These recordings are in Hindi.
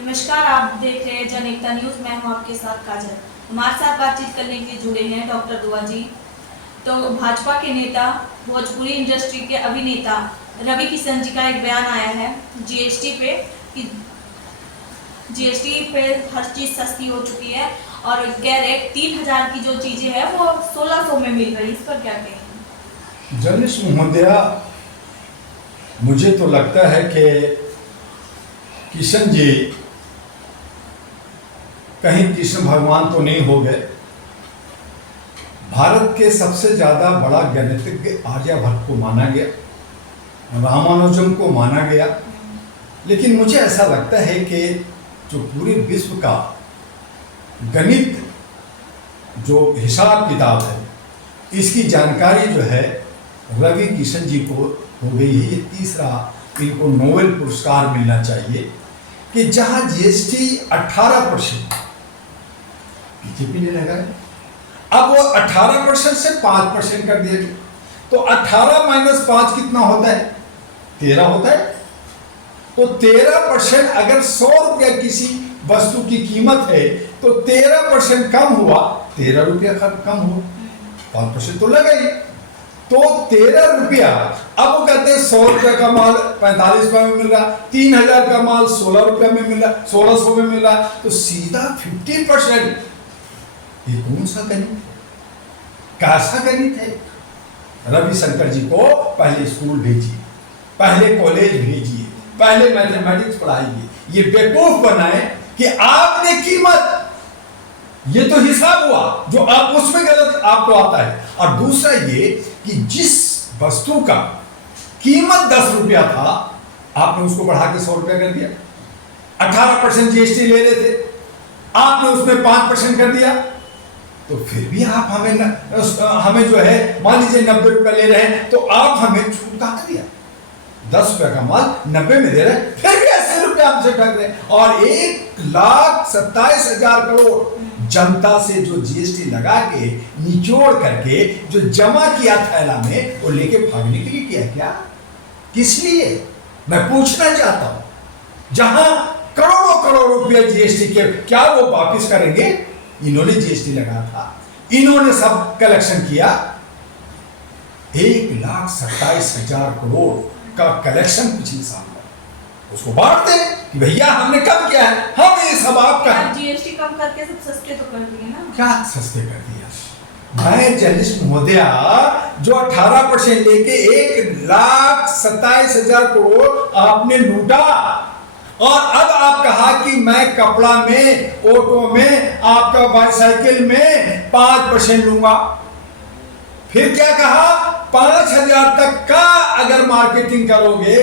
नमस्कार, आप देख रहे हैं जनएकता न्यूज। मैं हूं आपके साथ काजल। हमारे साथ बातचीत करने के लिए जुड़े हैं डॉक्टर दुआ जी। तो भाजपा के नेता, भोजपुरी इंडस्ट्री के अभिनेता रवि किशन जी का एक बयान आया है जीएसटी पे कि जीएसटी पे हर चीज सस्ती हो चुकी है और कह रहे 3000 की जो चीजें हैं वो 1600 में मिल रही। इस पर क्या कहेंगे? जर्नलिस्ट महोदया, मुझे तो लगता है कि किशन जी कहीं कृष्ण भगवान तो नहीं हो गए। भारत के सबसे ज्यादा बड़ा गणितज्ञ आर्यभट्ट को माना गया, रामानुजम को माना गया, लेकिन मुझे ऐसा लगता है कि जो पूरे विश्व का गणित जो हिसाब किताब है, इसकी जानकारी जो है रवि किशन जी को हो गई है। ये तीसरा इनको नोबेल पुरस्कार मिलना चाहिए कि जहां जीएसटी 18% बीजेपी ने लगाया, अब वो 18% से 5% कर दिया गया। तो 18 - 5 कितना होता है? 13 होता है। तो 13% अगर 100 रुपया किसी वस्तु की कीमत है तो 13% कम हुआ, 13 रुपया कम हुआ, 5% तो लगा ही। तो 13 रुपया, अब वो कहते हैं 100 रुपया का माल 45 रुपया में मिल रहा, 3000 का माल 16 रुपया में मिल रहा, 1600 में मिल रहा, तो सीधा 50%। ये कौन सा गणित है? कैसा गणित है? रविशंकर जी को पहले स्कूल भेजिए, पहले कॉलेज भेजिए, पहले मैथमेटिक्स पढ़ाइए, ये बेवकूफ बनाए कि आपने कीमत, ये तो हिसाब हुआ जो आप उसमें गलत आपको आता है। और दूसरा ये कि जिस वस्तु का कीमत 10 रुपया था, आपने उसको बढ़ा के 100 रुपया कर दिया। 18% जीएसटी ले रहे थे, आपने उसमें 5% कर दिया। तो फिर भी आप हमें जो है मान लीजिए 90 रुपया ले रहे हैं, तो आप हमें छूट कहां दिया? 10 रुपया का माल 90 में दे रहे हैं, फिर भी 80 रुपया हमसे ठग रहे हैं। और 1,27,000 करोड़ जनता से जो जीएसटी लगा के निचोड़ करके जो जमा किया थैला में, वो लेके भागने के लिए किया क्या? किस लिए? मैं पूछना चाहता हूं। जहां करोड़ों करोड़ रुपया जीएसटी के, क्या वो वापिस करेंगे? इन्होंने जीएसटी लगाया था, इन्होंने सब कलेक्शन किया। 1,27,000 करोड़ का कलेक्शन पिछले साल का, उसको बांटते कि भैया हमने कम किया है, हम ये सब आपका है। जीएसटी कम करके सब सस्ते तो कर दिए ना? क्या सस्ते कर दिया? मैं जर्नलिस्ट महोदया, जो 18% लेके 1,27,000 करोड़ आपने लूटा, और अब आप कहा कि मैं कपड़ा में, ऑटो में, आपका बाइसाइकिल में 5% लूंगा। फिर क्या कहा? 5,000 तक का अगर मार्केटिंग करोगे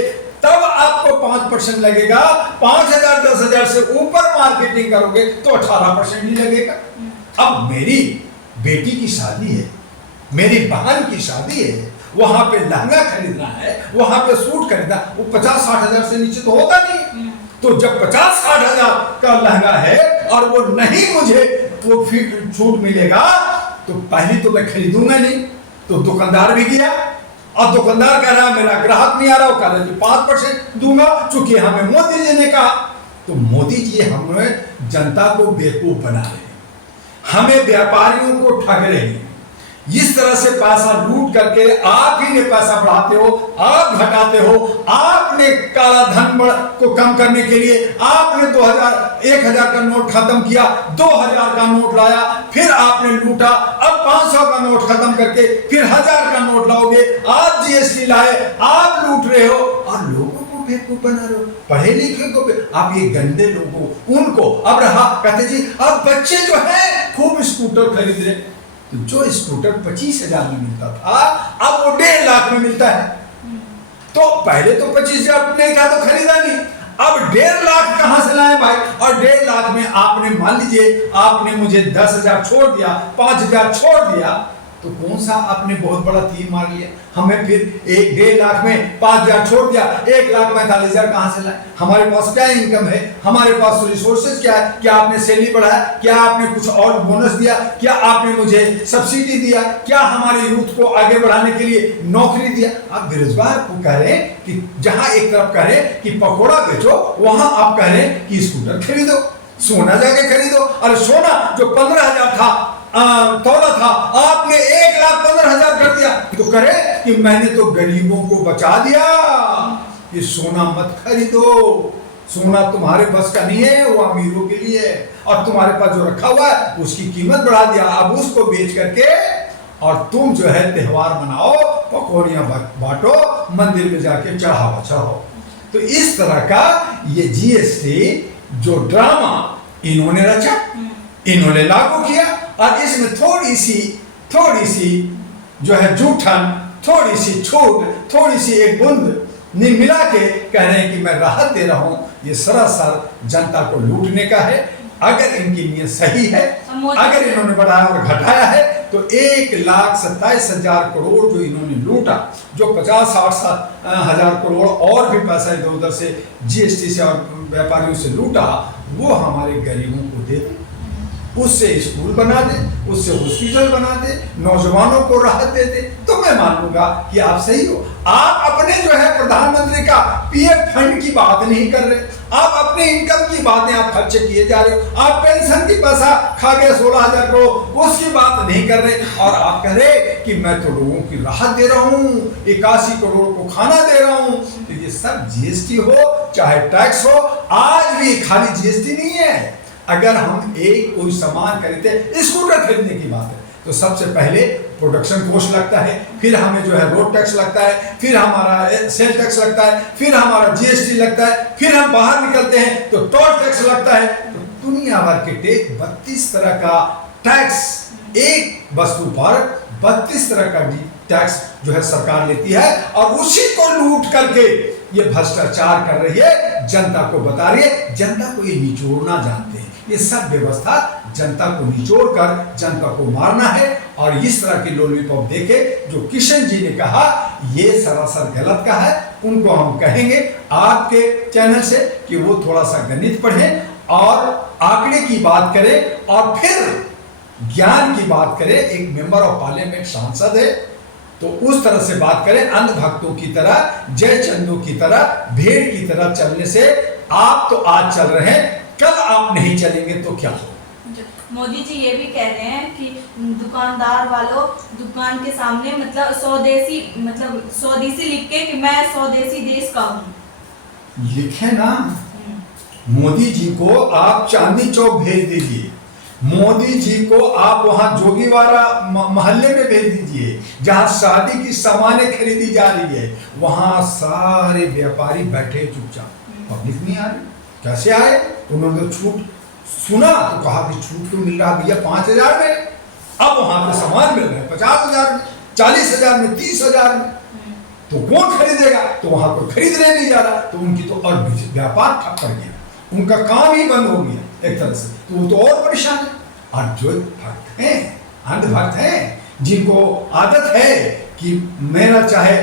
तब आपको 5% लगेगा, 5,000 10,000 से ऊपर मार्केटिंग करोगे तो 18% ही लगेगा। अब मेरी बेटी की शादी है, मेरी बहन की शादी है, वहां पे लहंगा खरीदना है, वहां पे सूट खरीदना, वो 50-60 हजार से नीचे तो होता नहीं। तो जब 50-60 हजार का लहंगा है और वो नहीं मुझे वो छूट मिलेगा, तो पहली तो मैं खरीदूंगा नहीं। तो दुकानदार भी गया और दुकानदार कह रहा मेरा ग्राहक नहीं आ रहा, वो कह रहा 5% दूंगा, चूंकि हमें मोदी जी ने कहा। तो मोदी जी हमें जनता को बेवकूफ बना रहे हैं, हमें व्यापारियों को ठग रहे हैं। इस तरह से पैसा लूट करके आप ही ने पैसा बढ़ाते हो, आप घटाते हो। आपने काला धन को कम करने के लिए आपने 1,000 का नोट खत्म किया, 2,000 का नोट लाया, फिर आपने लूटा। अब 500 का नोट खत्म करके फिर 1,000 का नोट लाओगे। आप जीएसटी लाए, आप लूट रहे हो और लोगों को बेवकूफ बना रहे हो, पढ़े लिखे को। आप ये गंदे लोगों उनको अब रहा कहते जी, अब बच्चे जो है खूब स्कूटर खरीद रहे। तो जो स्कूटर 25,000 में मिलता था, अब वो 1.5 लाख में मिलता है। तो पहले तो 25,000 नहीं था तो खरीदा नहीं, अब 1.5 लाख कहां से लाए भाई? और 1.5 लाख में आपने मान लीजिए आपने मुझे 10,000 छोड़ दिया, 5,000 छोड़ दिया, तो कौन सा आपने बहुत बड़ा तीर मार लिया? हमें फिर 1-1.5 लाख में 5,000 छोड़ दिया, 1,45,000 कहाँ से लाए? हमारे पास क्या इनकम है? हमारे पास रिसोर्सेज क्या है? क्या आपने सैलरी बढ़ाया? क्या आपने कुछ और बोनस दिया? क्या आपने मुझे सब्सिडी दिया? क्या हमारे यूथ को आगे बढ़ाने के लिए नौकरी दिया? आप बेरोजगार को कह रहे हैं कि जहां एक तरफ कह रहे हैं कि पकौड़ा बेचो, वहां आप कह रहे हैं कि स्कूटर खरीदो, सोना जाके खरीदो। अरे सोना जो 15,000 था तोला था, आपने 1,15,000 कर दिया, तो करे कि मैंने तो गरीबों को बचा दिया। ये सोना मत खरीदो, सोना तुम्हारे बस का नहीं है, वो अमीरों के लिए है। और तुम्हारे पास जो रखा हुआ है उसकी कीमत बढ़ा दिया, अब उसको बेच करके और तुम जो है त्योहार मनाओ, पकौड़ियां बांटो, मंदिर में जाके चढ़ावा चढ़ाओ। तो इस तरह का ये जीएसटी जो ड्रामा इन्होंने रचा, इन्होंने लागू किया, और इसमें थोड़ी सी जो है जूठन, थोड़ी सी छूट, थोड़ी सी एक बूंद मिला के कह रहे हैं कि मैं राहत दे रहा हूं। ये सरासर जनता को लूटने का है। अगर इनकी नीयत सही है, अगर इन्होंने बढ़ाया और घटाया है, तो 1,27,000 करोड़ जो इन्होंने लूटा, जो 50-60 हजार करोड़ और भी पैसा इधर उधर से जीएसटी से और व्यापारियों से लूटा, वो हमारे गरीबों को दे दे, उससे स्कूल बना दे, उससे हॉस्पिटल बना दे, नौजवानों को राहत दे दे, तो मैं मान लूंगा कि आप सही हो। आप अपने जो है प्रधानमंत्री का पीएफ फंड की बात नहीं कर रहे, आप अपने इनकम की बातें आप खर्चे किए जा रहे हो, आप पेंशन की पैसा खा गए 16,000 करोड़, उसकी बात नहीं कर रहे, और आप कह रहे कि मैं तो लोगों की राहत दे रहा हूँ, 81 करोड़ को खाना दे रहा हूँ। तो ये सब जीएसटी हो चाहे टैक्स हो, आज भी खाली जीएसटी नहीं है। अगर हम एक कोई सामान खरीदते, स्कूटर खरीदने की बात है, तो सबसे पहले प्रोडक्शन कॉस्ट लगता है, फिर हमें जो है रोड टैक्स लगता है, फिर हमारा सेल टैक्स लगता है, फिर हमारा जीएसटी लगता है, फिर हम बाहर निकलते हैं तो टोल टैक्स लगता है। तो दुनिया भर के 32 तरह का टैक्स, एक वस्तु पर 32 तरह का टैक्स जो है सरकार लेती है, और उसी को लूट करके ये भ्रष्टाचार कर रही है, जनता को बता रही है। जनता को ये निचोड़ना जानते हैं, ये सब व्यवस्था जनता को निचोड़ कर जनता को मारना है। और इस तरह की लॉलीपॉप देके जो किशन जी ने कहा, ये सरासर गलत का है। उनको हम कहेंगे आपके चैनल से कि वो थोड़ा सा गणित पढ़ें और आंकड़े की बात करें, और फिर ज्ञान की बात करें। एक मेंबर ऑफ पार्लियामेंट सांसद है, तो उस तरह से बात करें। अंधभक्तों की तरह, जय चंदू की तरह, भेड़ की तरह चलने से, आप तो आज चल रहे हैं, कल आप नहीं चलेंगे तो क्या हो। मोदी जी ये भी कह रहे हैं कि दुकानदार वालों दुकान के सामने मतलब स्वदेशी लिख के कि मैं स्वदेशी देश का हूँ, लिखे ना। मोदी जी को आप चांदनी चौक भेज दीजिए, मोदी जी को आप वहां जोगीवाड़ा मोहल्ले में भेज दीजिए, जहां शादी की सामानें खरीदी जा रही है, वहां सारे व्यापारी बैठे चुपचाप, पब्लिक नहीं आ रही। कैसे आए? उन्होंने छूट सुना तो कहा कि छूट तो मिल रहा भैया 5,000 में, अब वहां पे सामान मिल रहे हैं 50,000 में, 40,000 में, 30,000 में, तो कौन खरीदेगा? तो वहां पर खरीदने नहीं जा रहा, तो उनकी तो और व्यापार ठप कर गया, उनका काम ही बंद हो गया एक तरह से, तो वो तो और परेशान है। और जो भक्त हैं, अंधभक्त हैं, जिनको आदत है कि मेरा चाहे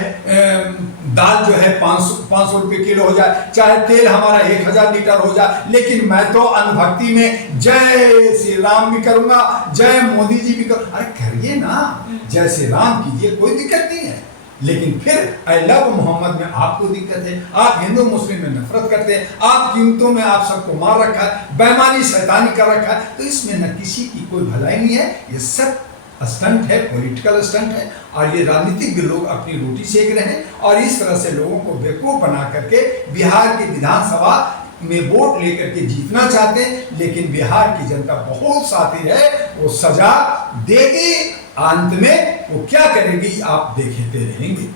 दाल जो है 500 रुपये किलो हो जाए, चाहे तेल हमारा 1,000 लीटर हो जाए, लेकिन मैं तो अंधभक्ति में जय श्री राम भी करूंगा, जय मोदी जी भी करूंगा। अरे करिए ना, जय श्री राम कीजिए, कोई दिक्कत नहीं है, लेकिन फिर आई लव मोहम्मद में आपको दिक्कत है, आप हिंदू मुस्लिम में नफरत करते हैं, आप कीमतों में आप सबको मार रखा है, बेईमानी शैतानी कर रखा है, तो इसमें न किसी की कोई भलाई नहीं है। ये सब स्टंट है, पॉलिटिकल स्टंट है, और ये राजनीतिक लोग अपनी रोटी सेक रहे हैं, और इस तरह से लोगों को बेवकूफ बना करके बिहार की विधानसभा में वोट लेकर के जीतना चाहते हैं। लेकिन बिहार की जनता बहुत शातिर है, वो सजा देगी, अंत में वो क्या करेगी आप देखते रहेंगे।